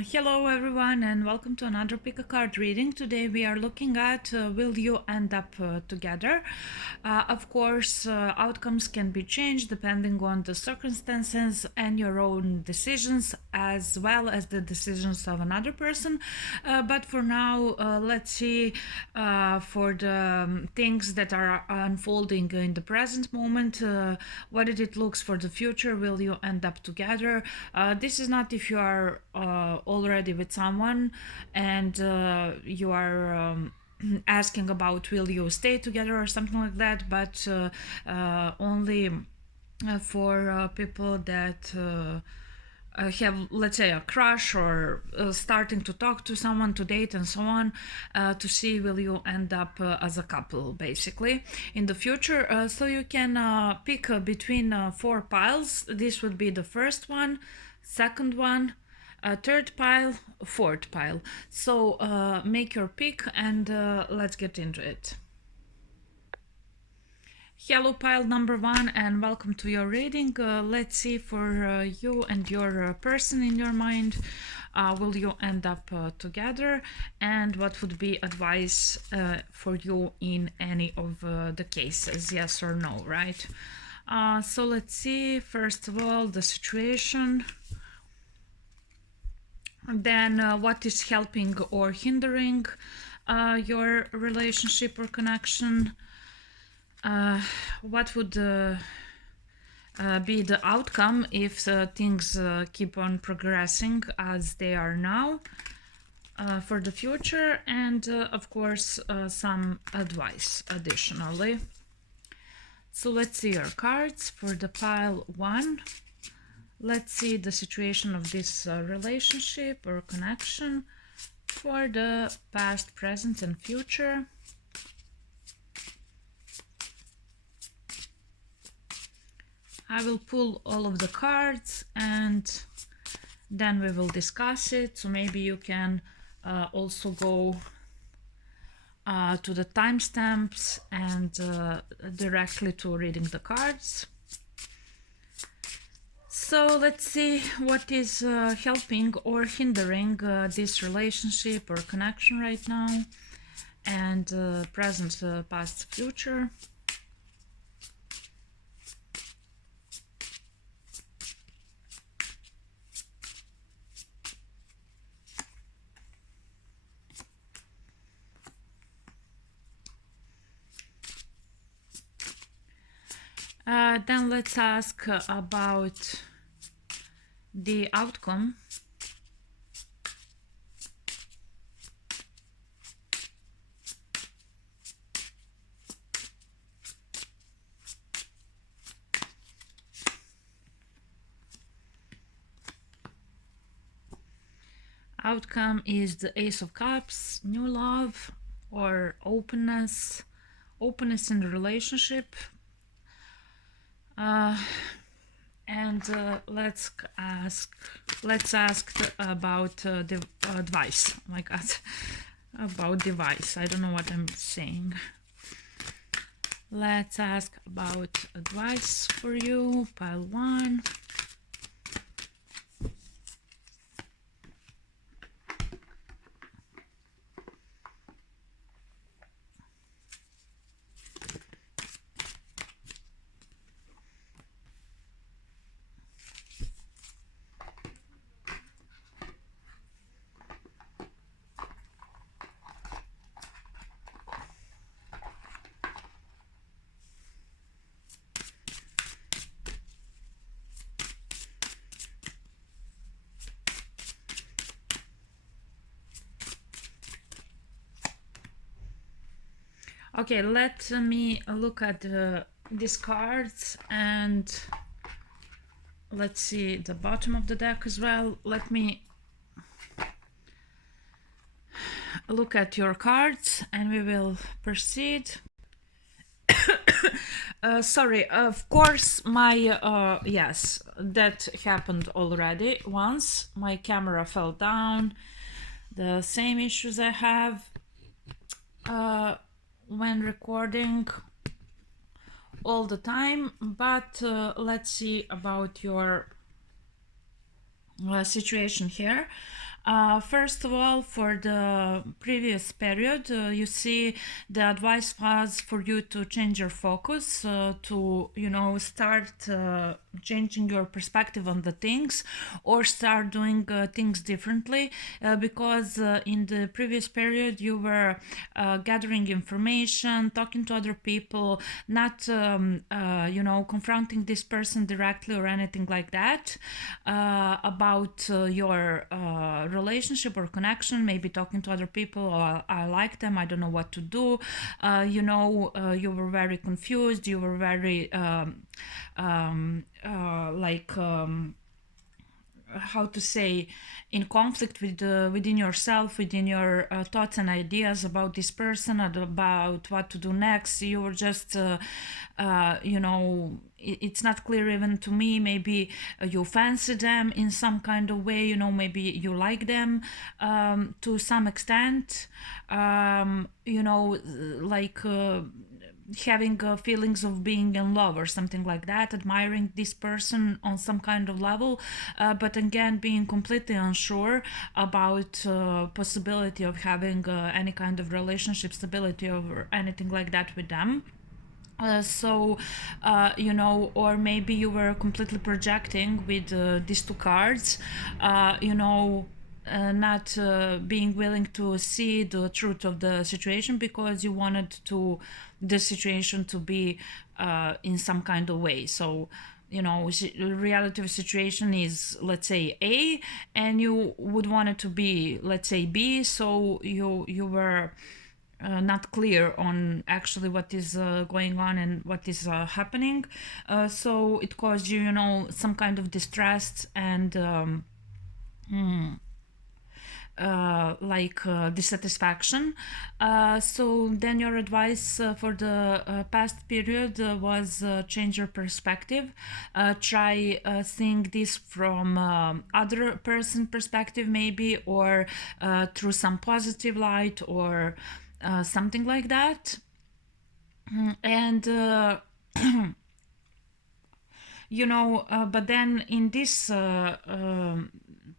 Hello everyone and welcome to another pick a card reading. Today we are looking at will you end up together. Of course, outcomes can be changed depending on the circumstances and your own decisions as well as the decisions of another person. But for now, let's see for the things that are unfolding in the present moment, what did it looks for the future. Will you end up together? This is not if you are already with someone and you are asking about will you stay together or something like that, but only for people that have, let's say, a crush or starting to talk to someone, to date and so on, to see will you end up as a couple basically in the future. So you can pick between 4 piles. This would be the first one, second one, third pile, fourth pile. So make your pick and let's get into it. Hello pile number 1 and welcome to your reading. Let's see for you and your person in your mind, will you end up together, and what would be advice for you in any of the cases, yes or no, right? So let's see, first of all, the situation, then what is helping or hindering your relationship or connection. What would be the outcome if things keep on progressing as they are now for the future, and of course some advice additionally. So let's see your cards for the pile 1. Let's see the situation of this relationship or connection for the past, present and future. I will pull all of the cards and then we will discuss it. So maybe you can also go to the timestamps and directly to reading the cards. So let's see what is helping or hindering this relationship or connection right now, and present, past, future. Then let's ask about the outcome. Outcome is the Ace of Cups, new love or openness in the relationship. And let's ask about the advice. Oh my God, about device. I don't know what I'm saying. Let's ask about advice for you, pile 1. Okay, let me look at these cards and let's see the bottom of the deck as well. Let me look at your cards and we will proceed. Sorry, of course, my yes, that happened already once. My camera fell down. The same issues I have when recording all the time, but let's see about your situation here. First of all, for the previous period, you see the advice was for you to change your focus, to start changing your perspective on the things, or start doing things differently, because in the previous period you were gathering information, talking to other people, not confronting this person directly or anything like that, about your relationship or connection, maybe talking to other people, or I like them, I don't know what to do. You were very confused, you were very like how to say, in conflict with within yourself, within your thoughts and ideas about this person and about what to do next. You were just it's not clear even to me. Maybe you fancy them in some kind of way, maybe you like them to some extent, like having feelings of being in love or something like that, admiring this person on some kind of level, but again being completely unsure about possibility of having any kind of relationship stability or anything like that with them. Or maybe you were completely projecting with these two cards, not being willing to see the truth of the situation because you wanted to the situation to be in some kind of way. So reality of situation is, let's say, A, and you would want it to be, let's say, B. So you were not clear on actually what is going on and what is happening. So it caused you, some kind of distress and dissatisfaction. So then your advice for the past period was change your perspective. Try seeing this from other person perspective maybe, or through some positive light, or something like that. And but then in this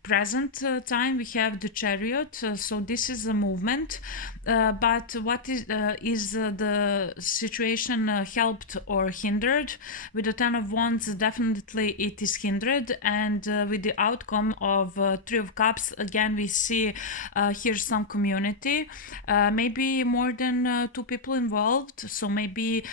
present time we have the chariot, so this is a movement, but what is the situation helped or hindered? With the 10 of wands, definitely it is hindered, and with the outcome of 3 of cups, again we see here some community, maybe more than 2 people involved. So maybe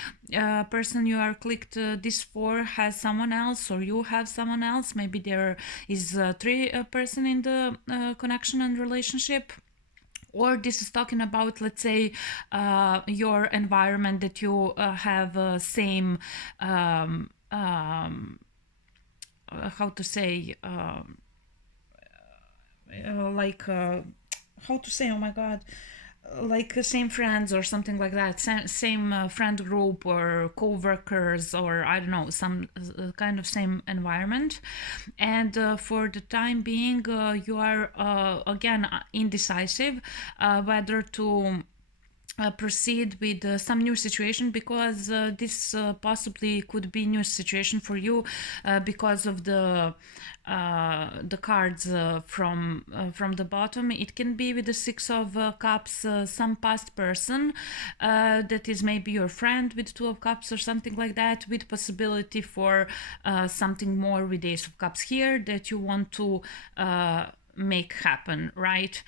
person you are clicked this for has someone else, or you have someone else. Maybe there is 3 person in the connection and relationship, or this is talking about, let's say, your environment, that you have same how to say, how to say, oh my god, like same friends or something like that, same friend group or co-workers, or I don't know, some kind of same environment. And for the time being, you are again indecisive whether to proceed with some new situation, because this possibly could be new situation for you, because of the cards from the bottom. It can be with the 6 of cups, some past person that is maybe your friend with 2 of cups or something like that, with possibility for something more with Ace of Cups here that you want to make happen, right?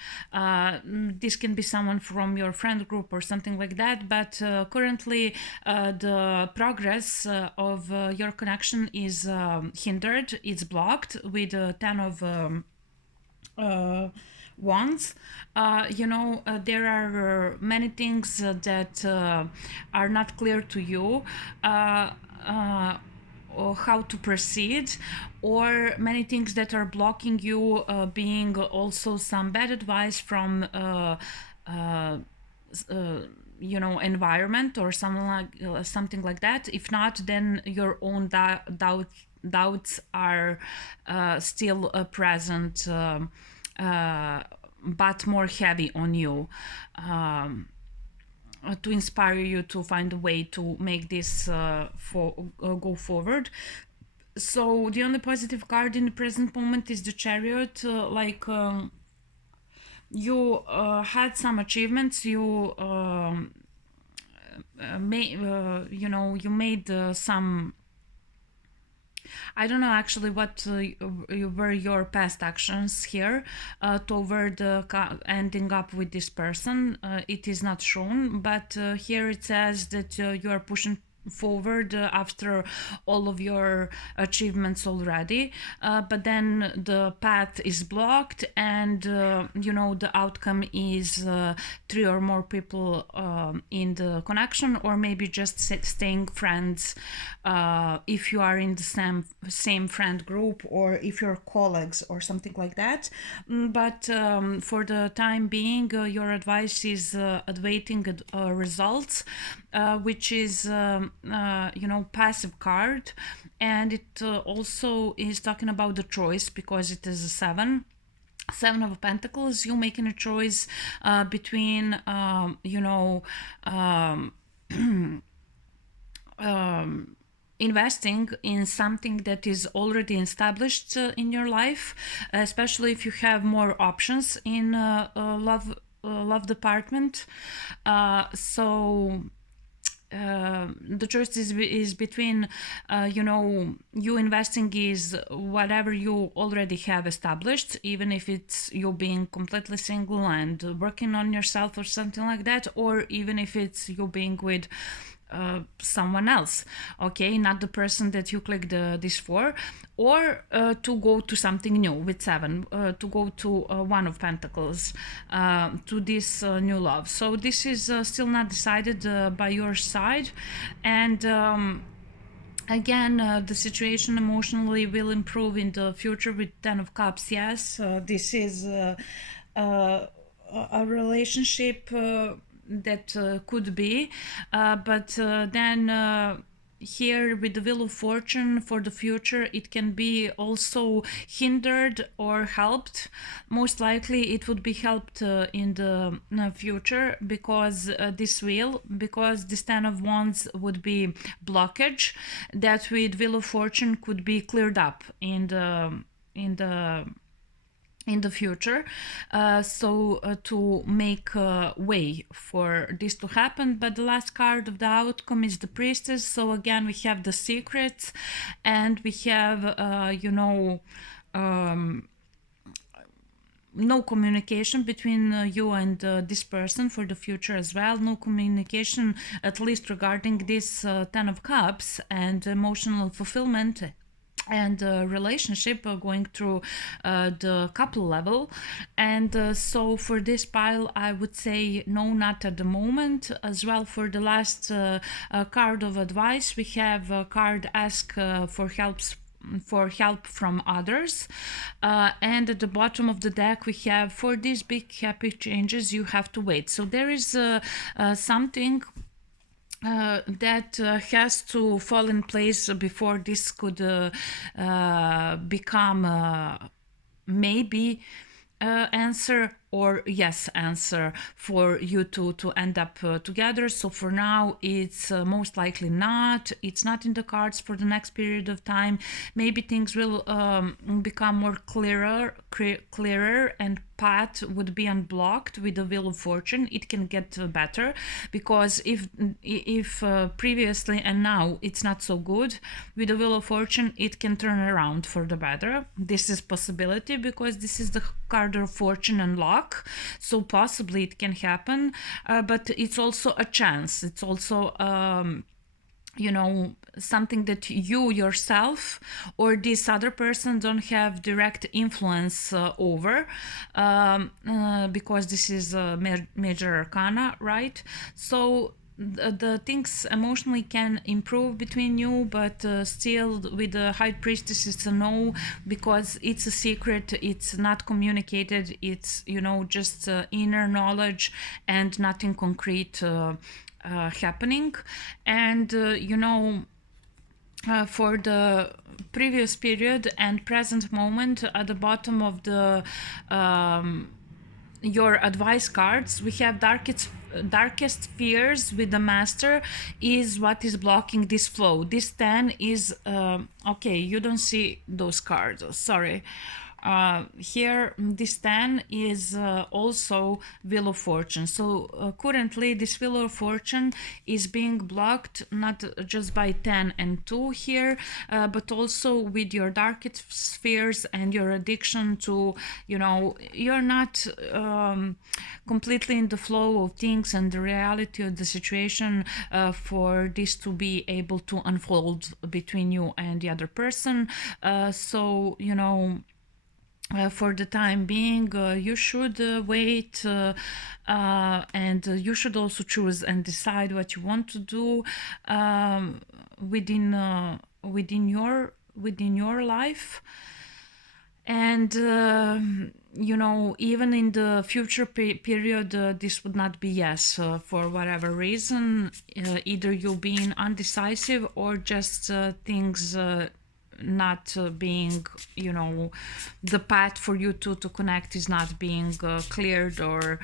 This can be someone from your friend group or something like that, but currently the progress of your connection is hindered, it's blocked with 10 of wands. There are many things that are not clear to you, or how to proceed, or many things that are blocking you, being also some bad advice from environment or something like that. If not, then your own doubts are still present, but more heavy on you, to inspire you to find a way to make this go forward. So the only positive card in the present moment is the chariot, you had some achievements, you you made some, I don't know actually what were your past actions here toward ending up with this person. It is not shown, but here it says that you are pushing forward after all of your achievements already, but then the path is blocked, and the outcome is three or more people in the connection, or maybe just staying friends if you are in the same friend group, or if you're colleagues or something like that. But for the time being, your advice is awaiting results, which is passive card, and it also is talking about the choice, because it is a seven of pentacles. You making a choice between investing in something that is already established in your life, especially if you have more options in love department. So the choice is between you investing is whatever you already have established, even if it's you being completely single and working on yourself or something like that, or even if it's you being with someone else, okay, not the person that you clicked this for, or to go to something new with seven, to go to one of pentacles, to this new love. So this is still not decided by your side, and again, the situation emotionally will improve in the future with 10 of cups. Yes, this is a relationship that could be, but then here with the wheel of fortune for the future, it can be also hindered or helped. Most likely it would be helped in the future, because because this 10 of wands would be blockage that with wheel of fortune could be cleared up in the future, to make way for this to happen. But the last card of the outcome is the priestess. So again, we have the secrets, and we have no communication between you and this person for the future as well. No communication, at least regarding this 10 of cups and emotional fulfillment and relationship going through the couple level. And so for this pile, I would say no, not at the moment. As well, for the last card of advice, we have a card ask for help from others, and at the bottom of the deck we have, for these big happy changes you have to wait. So there is something that has to fall in place before this could become maybe answer or yes answer for you to end up together. So for now it's most likely not, it's not in the cards for the next period of time. Maybe things will become more clearer, and path would be unblocked with the wheel of fortune. It can get better, because if previously and now it's not so good, with the wheel of fortune it can turn around for the better. This is possibility, because this is the card of fortune and luck, so possibly it can happen, but it's also a chance. It's also something that you yourself or this other person don't have direct influence over, because this is a major arcana, right? So the things emotionally can improve between you, but still with the high priestess it's a no, because it's a secret, it's not communicated, it's just inner knowledge and nothing concrete happening. And for the previous period and present moment, at the bottom of the your advice cards, we have darkest fears with the master is what is blocking this flow. This 10 is okay, you don't see those cards, sorry. Here this 10 is also Wheel of Fortune. So currently this Wheel of Fortune is being blocked not just by 10 and 2 here, but also with your darkest spheres and your addiction to, you're not completely in the flow of things and the reality of the situation for this to be able to unfold between you and the other person. For the time being, you should wait, and you should also choose and decide what you want to do within your life. And even in the future period, this would not be yes for whatever reason, either you being undecisive or just things not being, the path for you to connect is not being cleared, or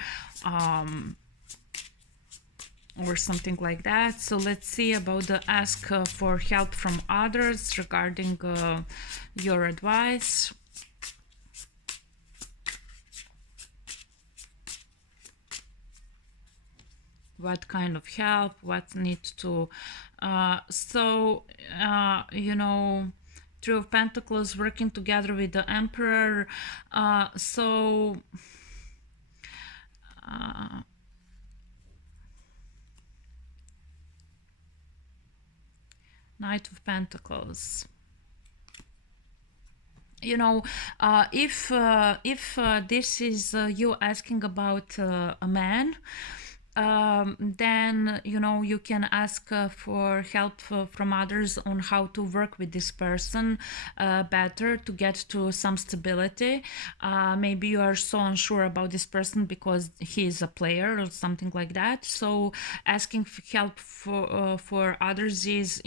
something like that. So let's see about the ask for help from others regarding your advice. What kind of help, what needs to Three of Pentacles working together with the Emperor. Knight of Pentacles. If this is you asking about a man, then you can ask for help from others on how to work with this person better to get to some stability. Maybe you are so unsure about this person because he is a player or something like that. So asking for help for others is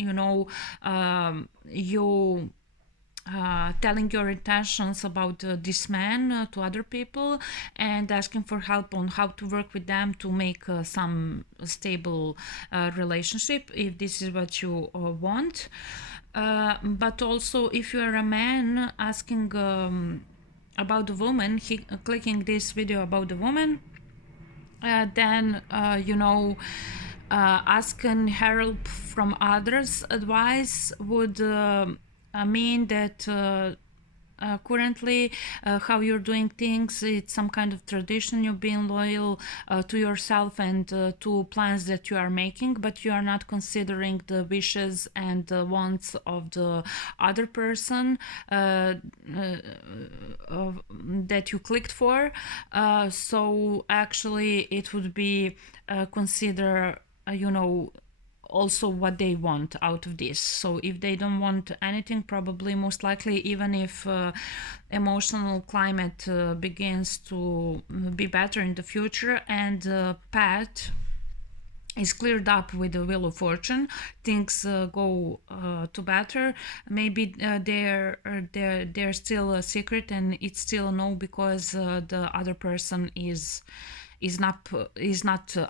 telling your intentions about this man to other people and asking for help on how to work with them to make some stable relationship, if this is what you want. But also, if you are a man asking about the woman, clicking this video about the woman, then asking help from others advice would mean that currently how you're doing things, it's some kind of tradition, you're being loyal to yourself and to plans that you are making, but you are not considering the wishes and the wants of the other person that you clicked for. So actually it would be consider also what they want out of this. So if they don't want anything, probably most likely, even if emotional climate begins to be better in the future and path is cleared up with the Wheel of Fortune, things go to better. Maybe they're still a secret and it's still a no because the other person is not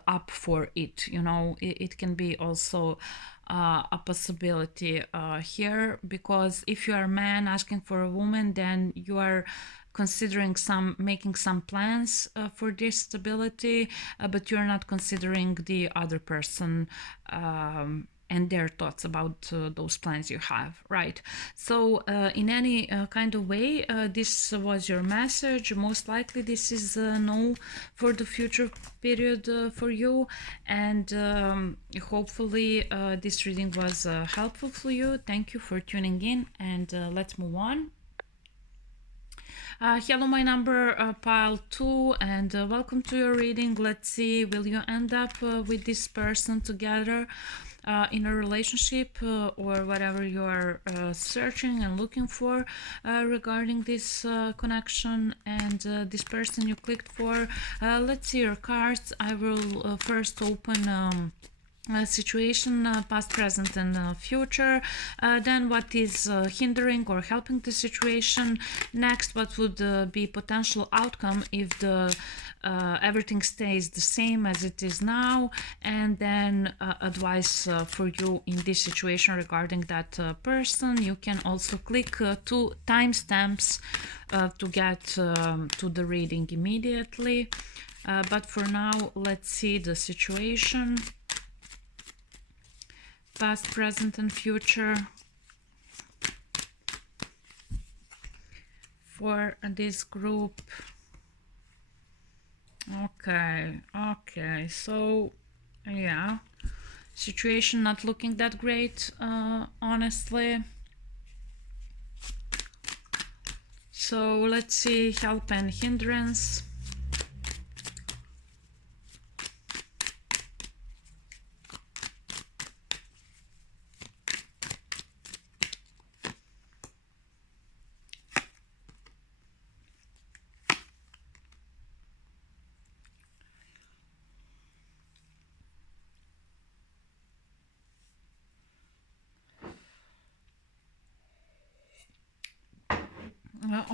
up for it. It can be also a possibility here, because if you are a man asking for a woman, then you are considering making some plans for this stability, but you're not considering the other person and their thoughts about those plans you have, right? So in any kind of way, this was your message. Most likely this is no for the future period for you, and hopefully this reading was helpful for you. Thank you for tuning in, and let's move on. Hello, my number pile 2, and welcome to your reading. Let's see, will you end up with this person together in a relationship or whatever you are searching and looking for regarding this connection and this person you clicked for? Let's see your cards. I will first open situation, past, present, and future. Then what is hindering or helping the situation. Next, what would be potential outcome if the everything stays the same as it is now, and then advice for you in this situation regarding that person. You can also click two timestamps to get to the reading immediately. But for now, let's see the situation. Past, present, and future for this group. Okay, so yeah, situation not looking that great, honestly. So let's see, help and hindrance.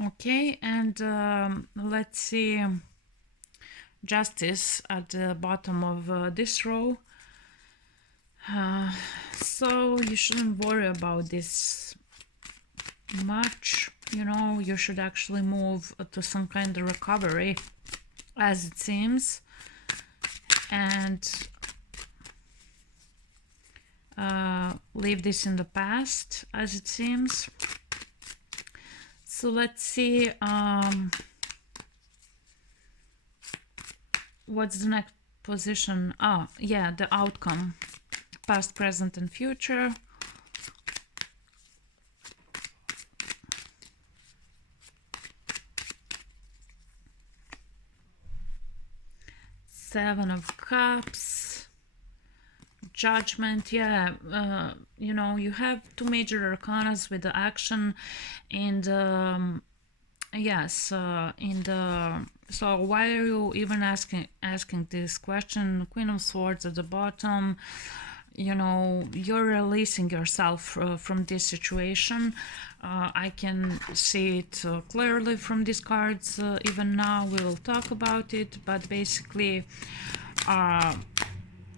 Okay, and let's see, justice at the bottom of this row. So you shouldn't worry about this much, you know. You should actually move to some kind of recovery, as it seems, and leave this in the past, as it seems. So let's see, what's the next position? Oh, yeah, the outcome, past, present, and future. Seven of Cups, Judgment. Yeah, you know, you have two major arcanas with the action, and yes, in the, so why are you even asking this question? Queen of Swords at the bottom. You know, you're releasing yourself from this situation. I can see it clearly from these cards. Even now we will talk about it, but basically,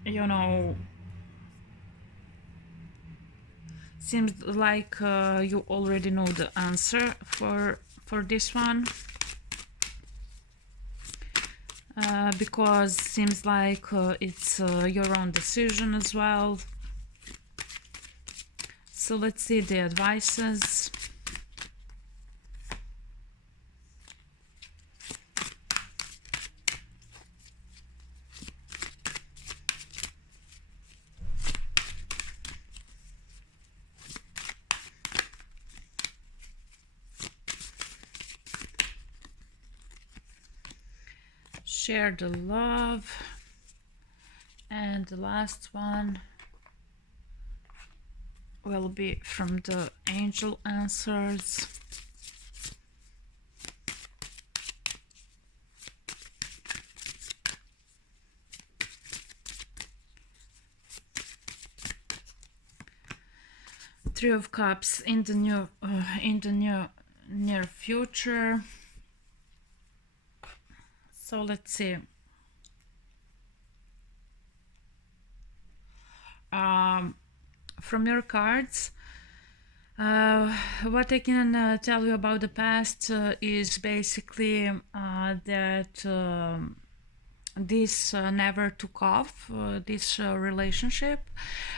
you know, seems like you already know the answer for this one, because seems like it's your own decision as well. So let's see the advices. Share the love. And the last one will be from the angel answers. Three of Cups in the near future. So let's see. From your cards, what I can tell you about the past is basically that this never took off, this relationship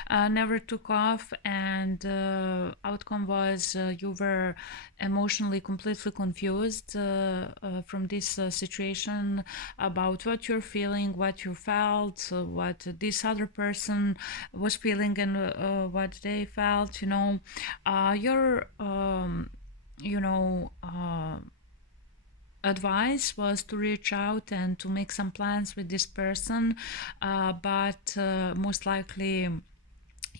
never took off, and outcome was you were emotionally completely confused from this situation about what you're feeling, what you felt, what this other person was feeling, and what they felt, you know. Your you know, advice was to reach out and to make some plans with this person, but most likely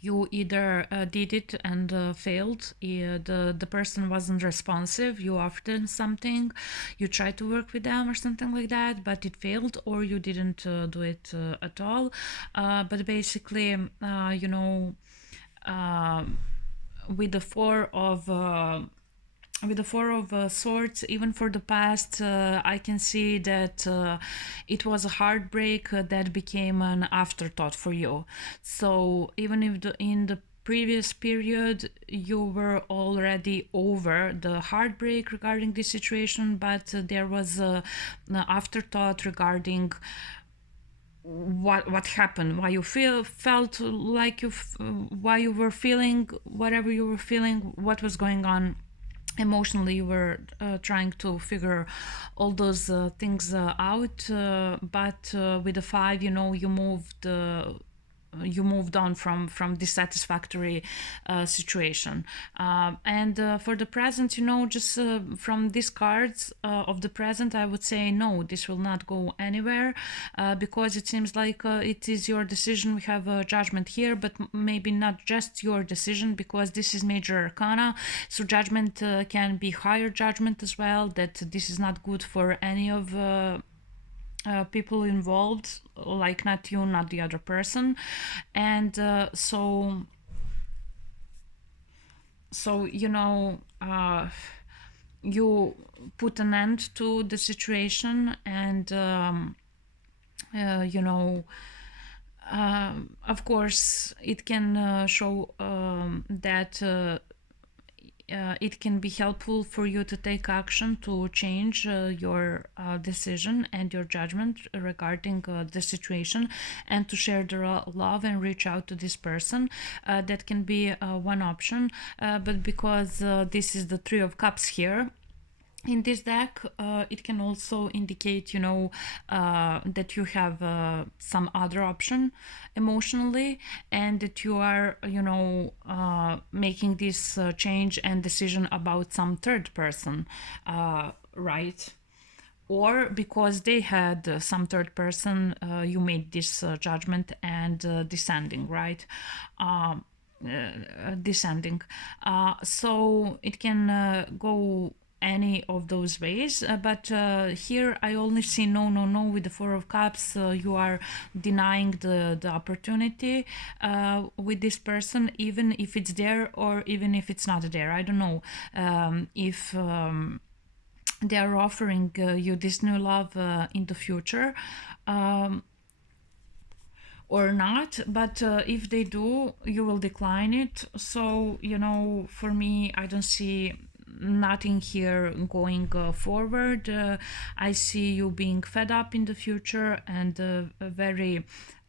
you either did it and failed, the person wasn't responsive, you offered them something, you tried to work with them or something like that, but it failed, or you didn't do it at all. But basically, you know, with the four of swords, even for the past, I can see that it was a heartbreak that became an afterthought for you. So even if in the previous period you were already over the heartbreak regarding this situation, but there was an afterthought regarding what happened, why you felt like why you were feeling whatever you were feeling, what was going on emotionally. You were trying to figure all those things out, but with the five, you know, you moved on from dissatisfactory situation. And for the present, you know, just from these cards of the present, I would say no, this will not go anywhere, because it seems like it is your decision. We have a judgment here, but maybe not just your decision, because this is major arcana, so judgment can be higher judgment as well, that this is not good for any of people involved, like not you, not the other person. And so you know, you put an end to the situation, and you know, of course it can show that it can be helpful for you to take action to change your decision and your judgment regarding the situation, and to share the love and reach out to this person. That can be one option, but because this is the Three of Cups here in this deck, it can also indicate, you know, that you have some other option emotionally, and that you are, you know, making this change and decision about some third person, right? Or because they had some third person, you made this judgment and descending, right? Descending. So it can go any of those ways, but here I only see no, no, no with the Four of Cups. You are denying the opportunity with this person, even if it's there or even if it's not there. I don't know if they are offering you this new love in the future, or not, but if they do, you will decline it. So, you know, for me, I don't see nothing here going forward. I see you being fed up in the future, and very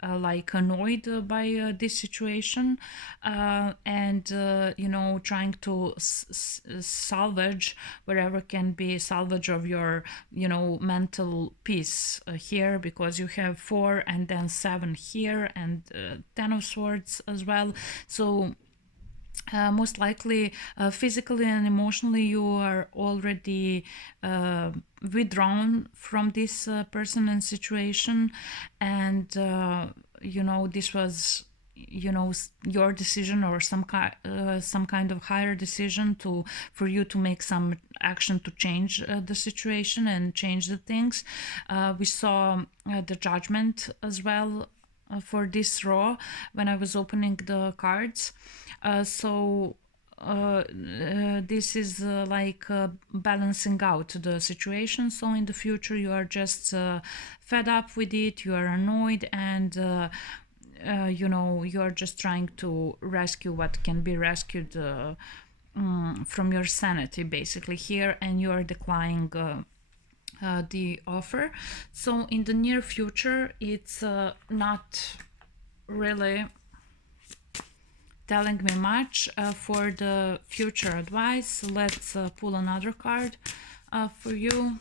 like annoyed by this situation, and you know, trying to salvage whatever can be salvage of your, you know, mental peace here, because you have 4 and then 7 here, and 10 of Swords as well. So most likely physically and emotionally you are already withdrawn from this person and situation, and you know, this was, you know, your decision, or some kind of higher decision to for you to make some action to change the situation and change the things. We saw the Judgment as well for this row when I was opening the cards. So this is like balancing out the situation. So in the future you are just fed up with it, you are annoyed, and you know, you are just trying to rescue what can be rescued from your sanity basically here, and you are declining the offer. So in the near future, it's not really telling me much for the future advice. Let's pull another card for you.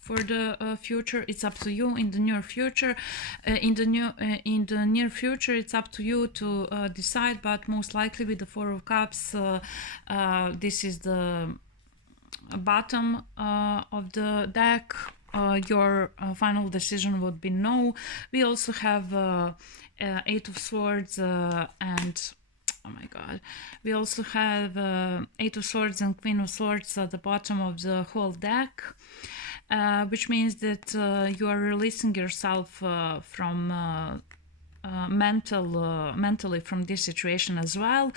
For the future, it's up to you. In the near future, in the near future, it's up to you to decide. But most likely, with the Four of Cups, this is the bottom of the deck. your final decision would be no. We also have Eight of Swords and oh my god, we also have Eight of Swords and Queen of Swords at the bottom of the whole deck, which means that you are releasing yourself from mentally from this situation as well,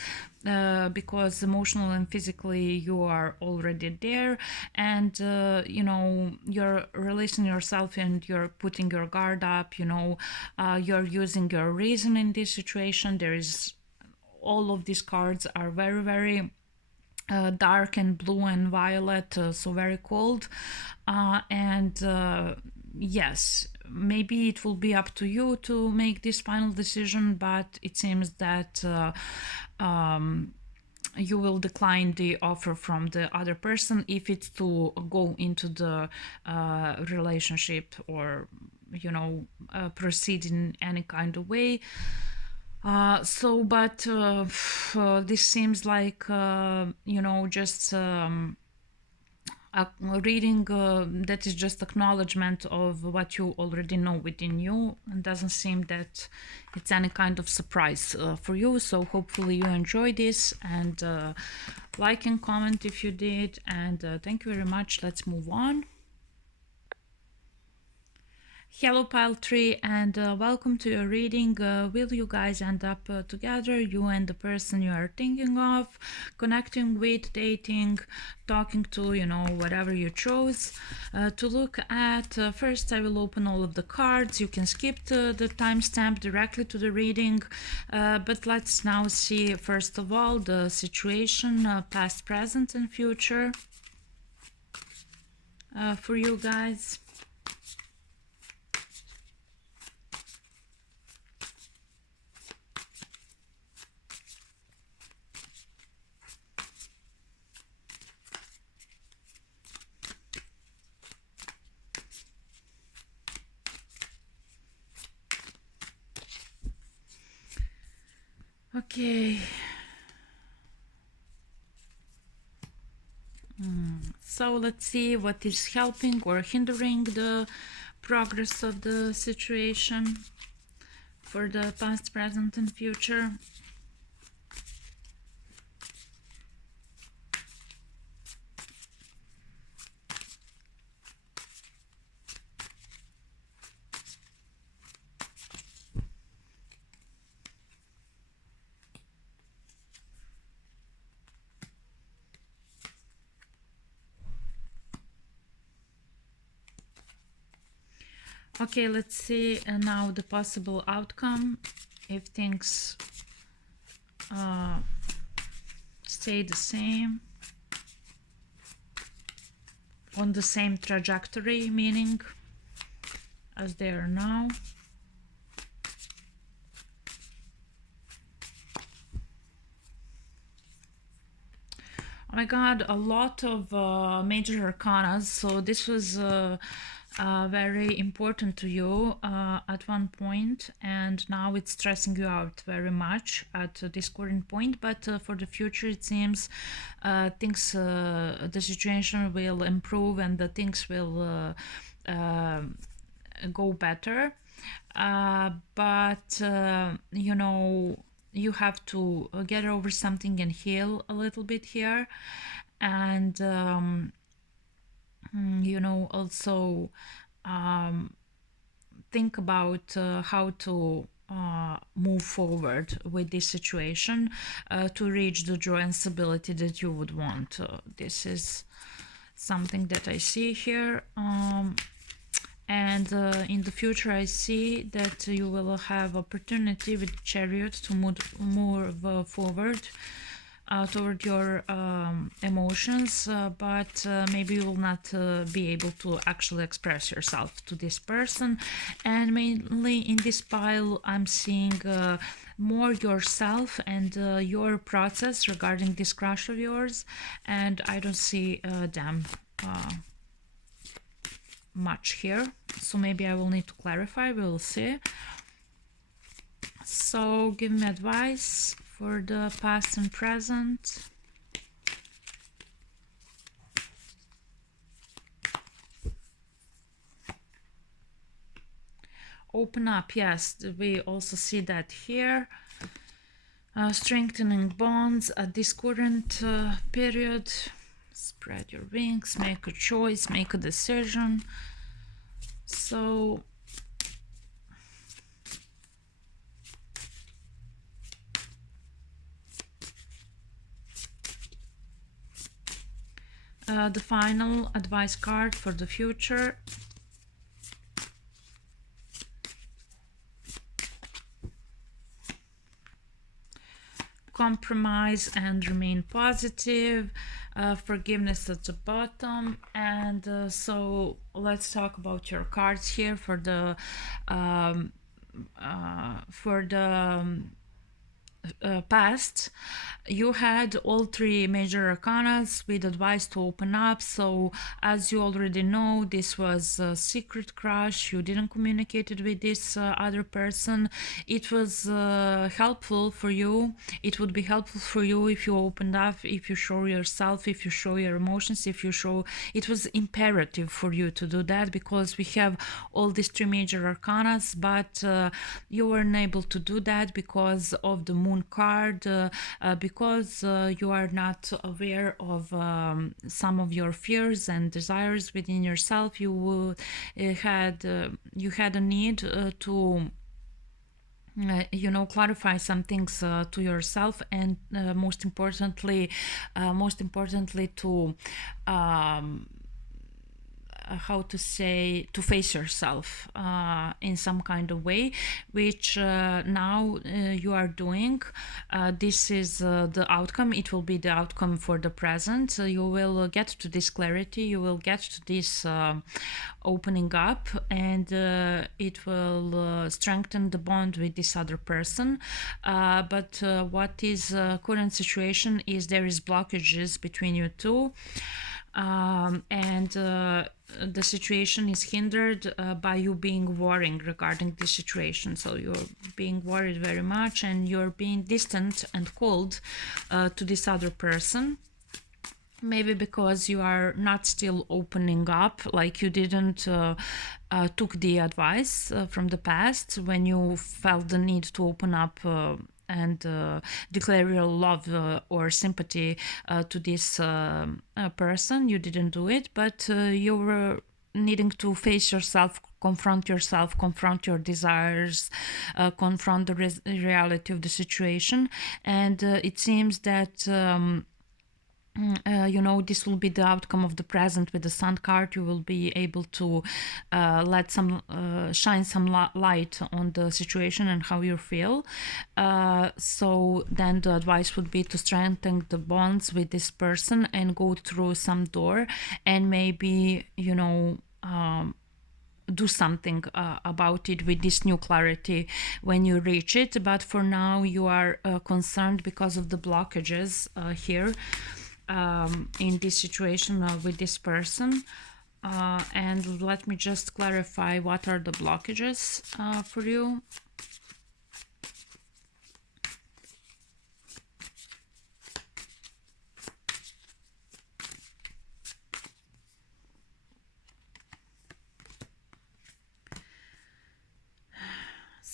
because emotionally and physically you are already there, and you know, you're releasing yourself and you're putting your guard up, you know, you're using your reason in this situation. There is all of these cards are very, very dark and blue and violet, so very cold, and yes, maybe it will be up to you to make this final decision, but it seems that you will decline the offer from the other person if it's to go into the relationship, or you know, proceed in any kind of way. This seems like you know, just a reading that is just acknowledgement of what you already know within you, and doesn't seem that it's any kind of surprise for you. So hopefully you enjoy this, and like and comment if you did, and thank you very much. Let's move on. Hello pile 3, and welcome to your reading. Will you guys end up together, you and the person you are thinking of, connecting with, dating, talking to, you know, whatever you chose to look at? First I will open all of the cards. You can skip the timestamp directly to the reading, but let's now see first of all the situation, past, present and future for you guys. Okay. So let's see what is helping or hindering the progress of the situation for the past, present and future. Okay, let's see now the possible outcome if things stay the same, on the same trajectory, meaning as they are now. Oh my god, a lot of major arcanas, so this was very important to you at one point, and now it's stressing you out very much at this current point, but for the future it seems things, the situation will improve and the things will go better, but you know, you have to get over something and heal a little bit here, and you know, also think about how to move forward with this situation to reach the joy and stability that you would want. This is something that I see here, and in the future I see that you will have opportunity with Chariot to move forward toward your emotions, but maybe you will not be able to actually express yourself to this person. And mainly in this pile I'm seeing more yourself and your process regarding this crush of yours, and I don't see them much here, so maybe I will need to clarify. We will see. So give me advice for the past and present. Open up, yes, we also see that here. Strengthening bonds at this current period. Spread your wings, make a choice, make a decision. So the final advice card for the future. Compromise and remain positive. Forgiveness at the bottom. And so let's talk about your cards here for the um, past. You had all three major arcanas with advice to open up. So as you already know, this was a secret crush. You didn't communicate it with this other person. It was helpful for you. It would be helpful for you if you opened up, if you show yourself, if you show your emotions, if you show. It was imperative for you to do that because we have all these three major arcanas, but you weren't able to do that because of the moon card, because you are not aware of some of your fears and desires within yourself. You had a need to clarify some things to yourself, and most importantly to how to say, to face yourself in some kind of way, which now you are doing. This is the outcome. It will be the outcome for the present. You will get to this clarity, you will get to this opening up, and it will strengthen the bond with this other person. But what is current situation is there is blockages between you two, and the situation is hindered by you being worrying regarding the situation. So you're being worried very much, and you're being distant and cold to this other person. Maybe because you are not still opening up, like you didn't took the advice from the past when you felt the need to open up and declare your love or sympathy to this person. You didn't do it, but you were needing to face yourself, confront your desires, confront the reality of the situation. And it seems that this will be the outcome of the present. With the sun card, you will be able to shine some light on the situation and how you feel. So then the advice would be to strengthen the bonds with this person and go through some door, and maybe do something about it with this new clarity when you reach it. But for now, you are concerned because of the blockages here in this situation with this person. And let me just clarify what are the blockages for you.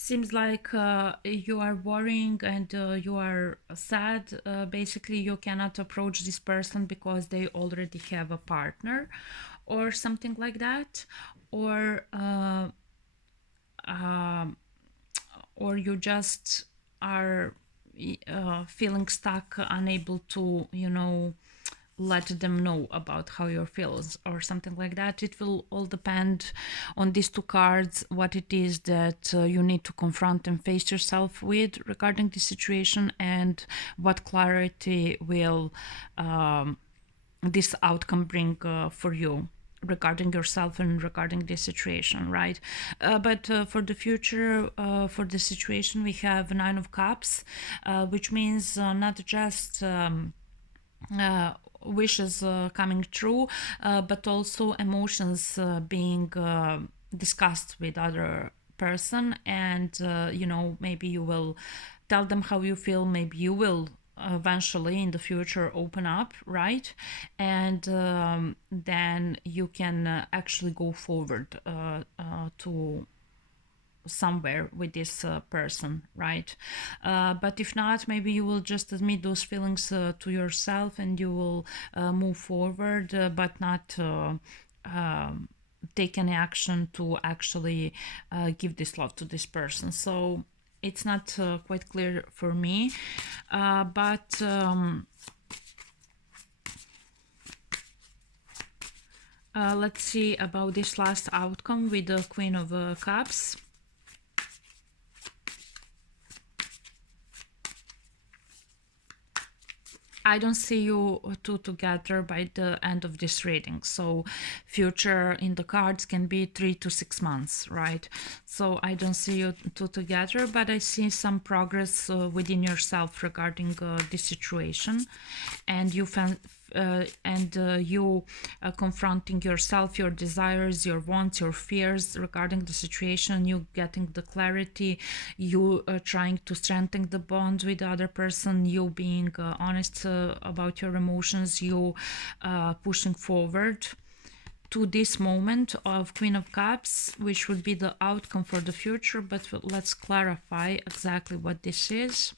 Seems like you are worrying and you are sad. Basically, you cannot approach this person because they already have a partner or something like that, or you just are feeling stuck, unable to let them know about how you feel or something like that. It will all depend on these two cards, what it is that you need to confront and face yourself with regarding the situation, and what clarity will this outcome bring for you regarding yourself and regarding this situation, right? But for the future, for the situation, we have Nine of Cups, which means not just wishes coming true, but also emotions being discussed with other person. And maybe you will tell them how you feel. Maybe you will eventually in the future open up, right? And then you can actually go forward to somewhere with this person, right? But if not, maybe you will just admit those feelings to yourself, and you will move forward, but not take any action to actually give this love to this person. So it's not quite clear for me, but let's see about this last outcome with the Queen of Cups. I don't see you two together by the end of this reading. So future in the cards can be 3 to 6 months, right? So I don't see you two together, but I see some progress within yourself regarding this situation, and you confronting yourself, your desires, your wants, your fears regarding the situation, you getting the clarity, you trying to strengthen the bond with the other person, you being honest about your emotions, you pushing forward to this moment of Queen of Cups, which would be the outcome for the future. But let's clarify exactly what this is.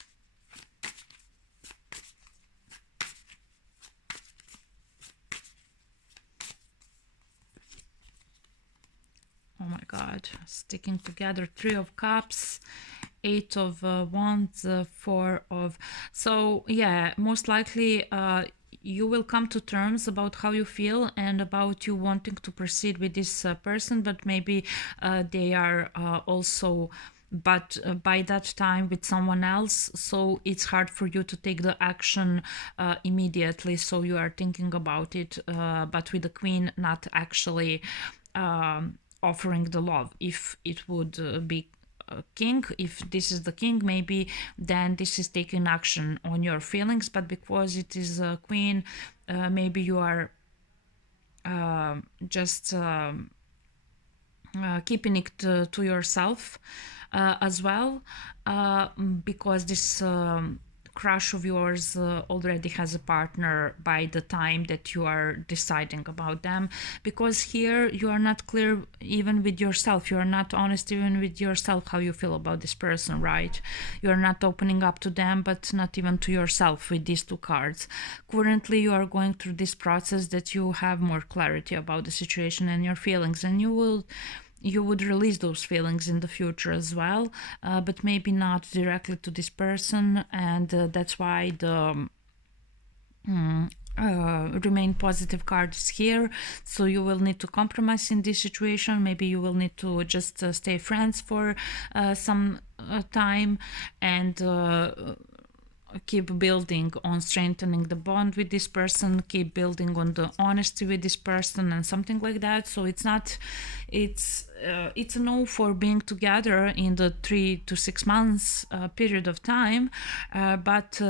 Oh my God, sticking together. 3 of Cups, 8 of Wands, 4 of... So yeah, most likely you will come to terms about how you feel and about you wanting to proceed with this person, but maybe they are also by that time with someone else, so it's hard for you to take the action immediately, so you are thinking about it, but with the Queen not actually offering the love. If it would be king, if this is the king, maybe then this is taking action on your feelings, but because it is a Queen, maybe you are just keeping it to yourself as well, because this crush of yours already has a partner by the time that you are deciding about them, because here you are not clear even with yourself, you are not honest even with yourself how you feel about this person, right? You are not opening up to them, but not even to yourself with these two cards. Currently you are going through this process that you have more clarity about the situation and your feelings, and you would release those feelings in the future as well, but maybe not directly to this person, and that's why the remain positive card is here. So you will need to compromise in this situation. Maybe you will need to just stay friends for some time, and keep building on strengthening the bond with this person, keep building on the honesty with this person, and something like that. So it's not, it's a no for being together in the 3 to 6 months period of time, but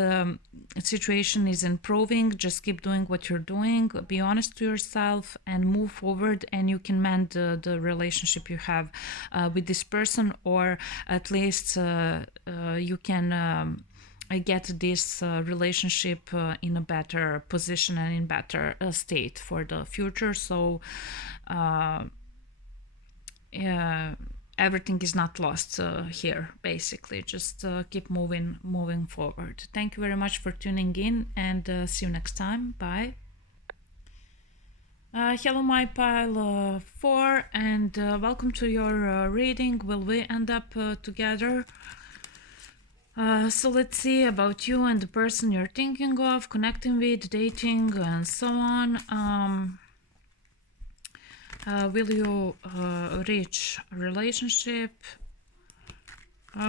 situation is improving. Just keep doing what you're doing, be honest to yourself, and move forward, and you can mend the relationship you have with this person, or at least you can get this relationship in a better position and in better state for the future. So everything is not lost here, basically. Just keep moving forward. Thank you very much for tuning in, and see you next time. Bye. Hello, my pile 4, and welcome to your reading. Will we end up together? So let's see about you and the person you're thinking of, connecting with, dating, and so on. Will you reach a relationship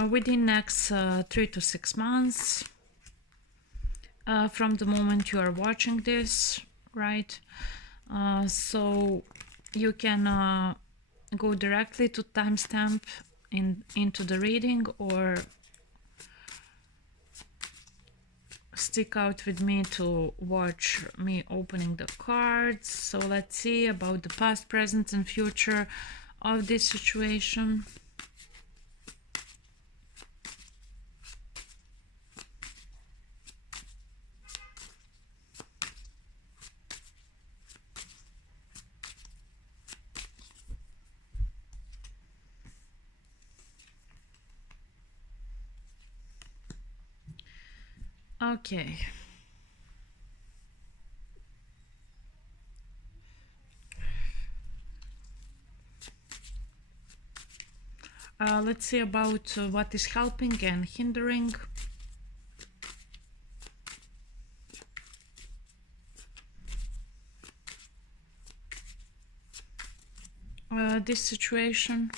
within next 3 to 6 months from the moment you are watching this, right? So you can go directly to timestamp into the reading, or stick out with me to watch me opening the cards. So let's see about the past, present, and future of this situation. Okay. Let's see about what is helping and hindering. This situation.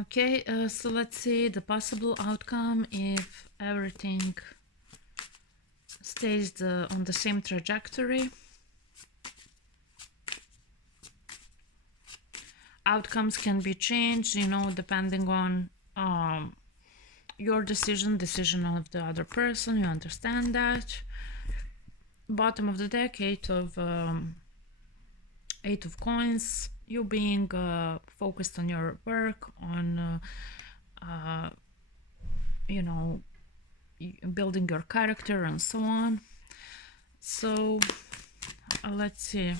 Okay, so let's see the possible outcome if everything stays on the same trajectory. Outcomes can be changed, you know, depending on your decision of the other person. You understand that. Bottom of the deck, eight of coins. You being focused on your work, on you know, building your character and so on. So let's see.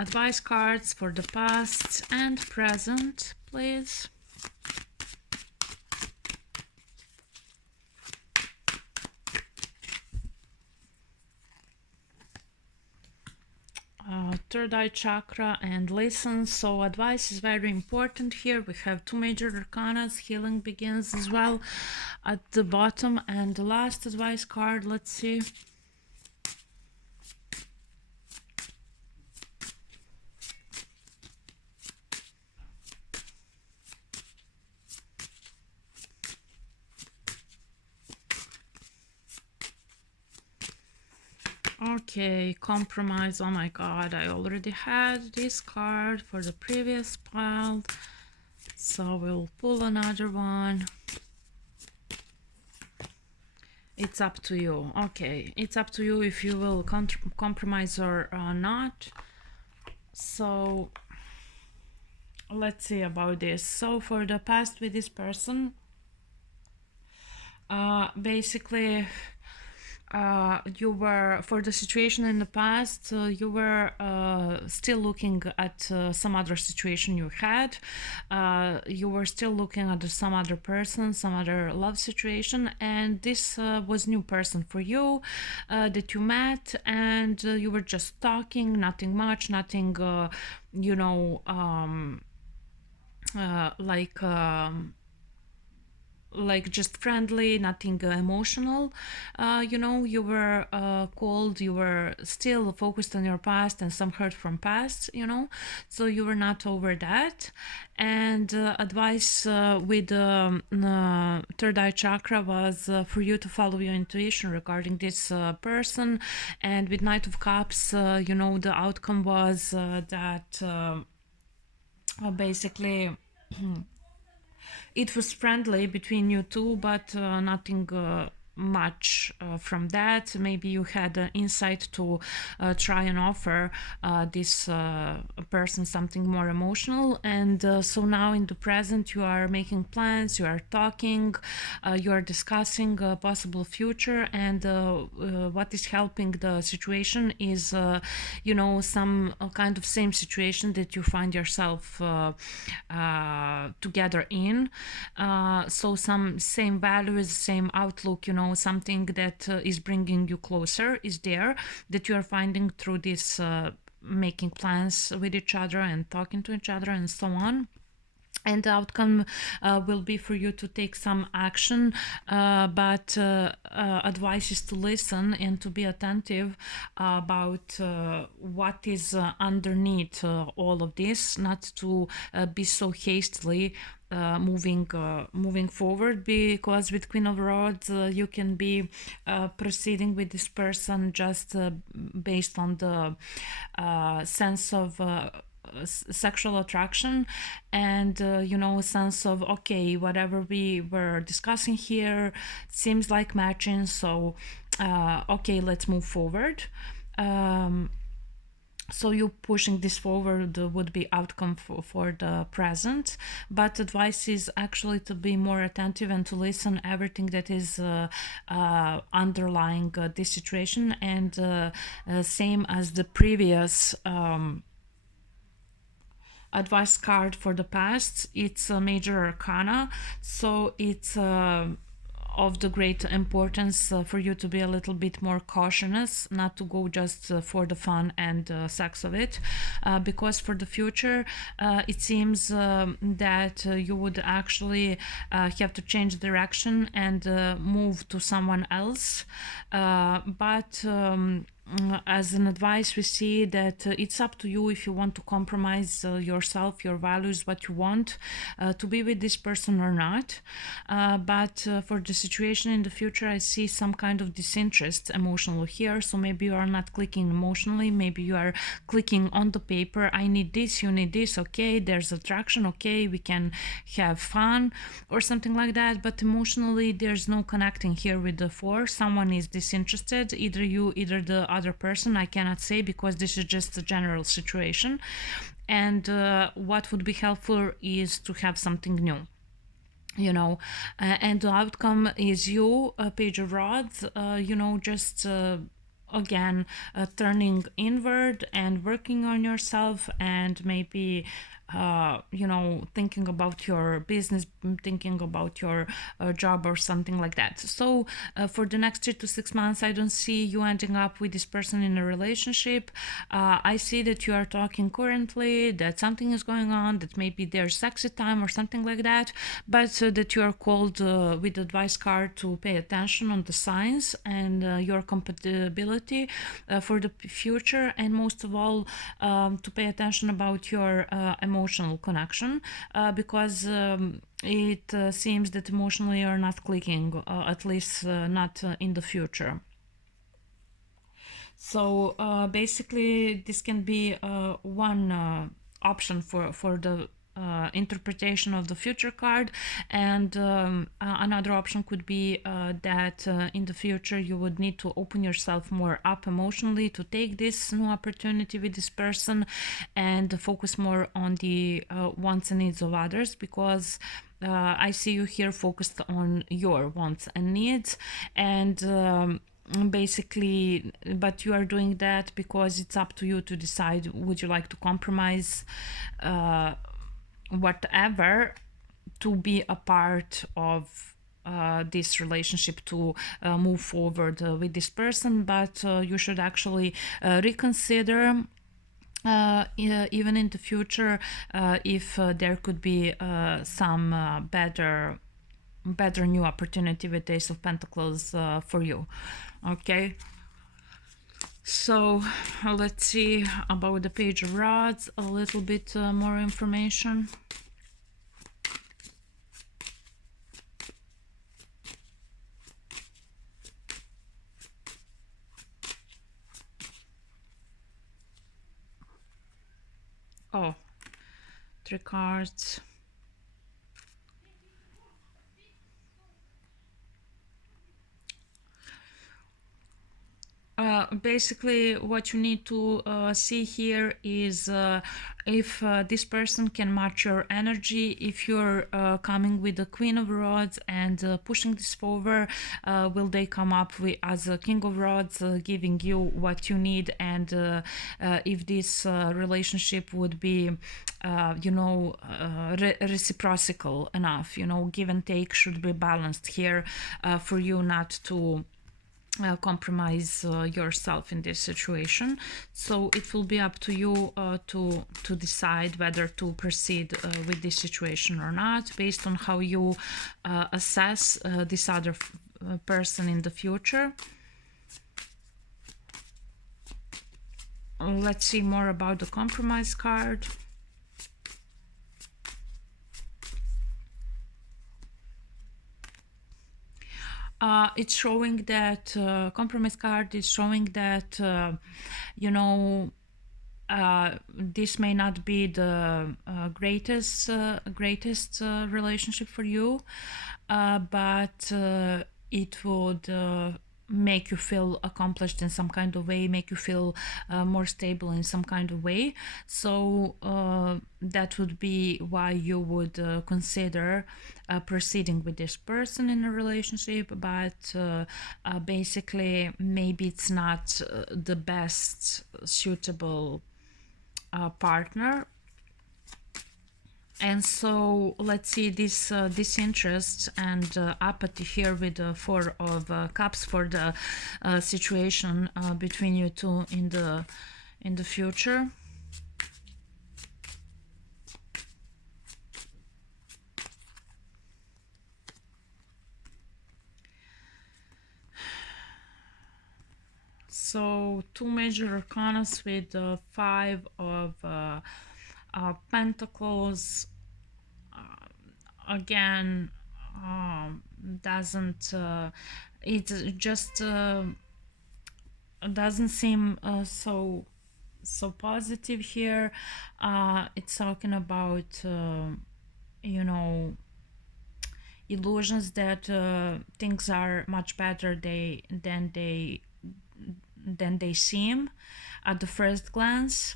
Advice cards for the past and present, please. Third eye chakra and listen. So advice is very important here. We have two major arcanas. Healing begins as well at the bottom. And the last advice card, let's see. Okay, compromise. Oh my god, I already had this card for the previous pile, so we'll pull another one. It's up to you. Okay, it's up to you if you will compromise or not. So let's see about this. So for the past with this person, basically you were, for the situation in the past, you were still looking at some other situation you had. You were still looking at some other person, some other love situation, and this was new person for you that you met, and you were just talking, nothing much, nothing, you know, like just friendly, nothing emotional. You know, you were cold, you were still focused on your past and some hurt from past, you know, so you were not over that. And advice with third eye chakra was for you to follow your intuition regarding this person. And with Knight of Cups, you know, the outcome was that basically it was friendly between you two, but nothing much from that. Maybe you had an insight to try and offer this person something more emotional, and so now in the present you are making plans, you are talking, you are discussing a possible future, and what is helping the situation is you know, some kind of same situation that you find yourself together in. So some same values, same outlook, you know, something that is bringing you closer is there, that you are finding through this making plans with each other and talking to each other and so on. And the outcome will be for you to take some action, but advice is to listen and to be attentive about what is underneath all of this, not to be so hastily moving forward, because with Queen of Rods you can be proceeding with this person just based on the sense of sexual attraction, and you know, a sense of, okay, whatever we were discussing here seems like matching, so okay, let's move forward. So you pushing this forward would be outcome for the present, but advice is actually to be more attentive and to listen everything that is underlying this situation, and same as the previous advice card for the past. It's a major arcana, so it's of the great importance for you to be a little bit more cautious, not to go just for the fun and sex of it, because for the future it seems that you would actually have to change direction and move to someone else, but as an advice, we see that it's up to you if you want to compromise yourself, your values, what you want to be with this person or not. But for the situation in the future, I see some kind of disinterest emotional here. So maybe you are not clicking emotionally, maybe you are clicking on the paper. I need this, you need this, okay, there's attraction, okay, we can have fun or something like that. But emotionally, there's no connecting here with the four. Someone is disinterested, either you, either the other person. I cannot say because this is just a general situation. And what would be helpful is to have something new, and the outcome is you, a page of rods, just again turning inward and working on yourself, and maybe thinking about your business, thinking about your job or something like that. So for the next 3 to 6 months, I don't see you ending up with this person in a relationship. I see that you are talking currently, that something is going on, that maybe there's sexy time or something like that, but that you are called with advice card to pay attention on the signs and your compatibility for the future, and most of all to pay attention about your emotional connection, because it seems that emotionally you're not clicking, at least not in the future. So basically, this can be one option for the interpretation of the future card, and another option could be that in the future you would need to open yourself more up emotionally to take this new opportunity with this person, and focus more on the wants and needs of others, because I see you here focused on your wants and needs, and basically, but you are doing that because it's up to you to decide, would you like to compromise whatever to be a part of this relationship, to move forward with this person. But you should actually reconsider even in the future if there could be some better new opportunity with Ace of Pentacles for you. Okay, so let's see about the Page of Rods, a little bit more information. Oh, 3 cards. Basically, what you need to see here is if this person can match your energy. If you're coming with the Queen of Rods and pushing this forward, will they come up with as a King of Rods, giving you what you need? And if this relationship would be, reciprocal enough, give and take should be balanced here for you not to compromise yourself in this situation. So it will be up to you to decide whether to proceed with this situation or not, based on how you assess this other person in the future. Let's see more about the compromise card. It's showing that compromise card is showing that this may not be the greatest relationship for you, but it would make you feel accomplished in some kind of way, make you feel more stable in some kind of way. So that would be why you would consider proceeding with this person in a relationship. But basically, maybe it's not the best suitable partner. And so let's see this disinterest and apathy here with the Four of Cups for the situation between you two in the future. So two major arcanas with the Five of Pentacles. Again, doesn't it just doesn't seem so positive here. It's talking about you know, illusions that things are much better than they seem at the first glance.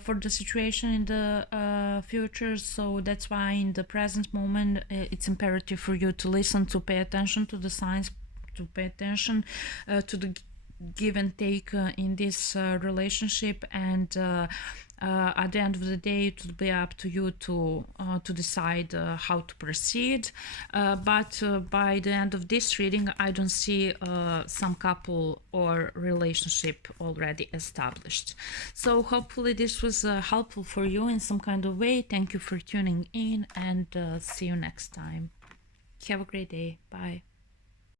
For the situation in the future. So that's why in the present moment it's imperative for you to listen, to pay attention to the signs, to pay attention to the give and take in this relationship, and at the end of the day it will be up to you to decide how to proceed. But by the end of this reading, I don't see some couple or relationship already established. So hopefully this was helpful for you in some kind of way. Thank you for tuning in, and see you next time. Have a great day. Bye.